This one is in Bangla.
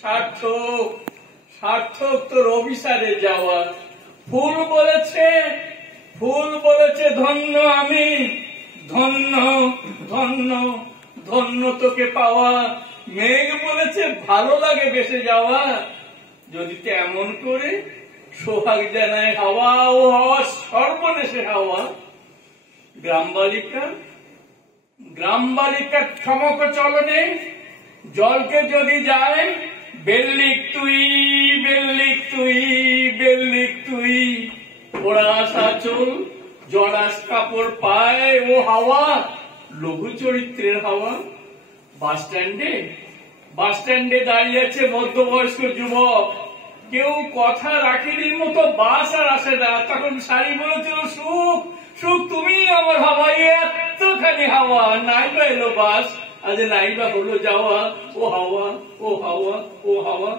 সার্থক সার্থক তোর অভিসারে যাওয়া। ফুল বলেছে ধন্য আমি, ধন্য ধন্য ধন্য তোকে পাওয়া। মেঘ বলেছে ভালো লাগে বেসে যাওয়া। যদি তেমন করে সোহাগ জানায় হাওয়া, ও হাওয়া সর্বনেশে হাওয়া। গ্রামবালিকার ক্ষমক চলনে জলকে যদি যায়, বেল্লিক তুই বেল্লিক তুই বেল্লিক তুই। ওড়াস আঁচল জড়াস কাপড় পায়, ও হাওয়া লঘু চরিত্রের হাওয়া। বাস স্ট্যান্ডে দাঁড়িয়ে আছে মধ্যবয়স্ক যুবক। কেউ কথা রাখেনি মতো বাস আর আসে না। তখন শাড়ি বলেছিল সুখ সুখ তুমি আমার হাওয়া, এতখানি হাওয়া। নাই বা এলো বাস, আজ নাই বা হলো যাওয়া। ও হাওয়া ও হাওয়া ও হাওয়া।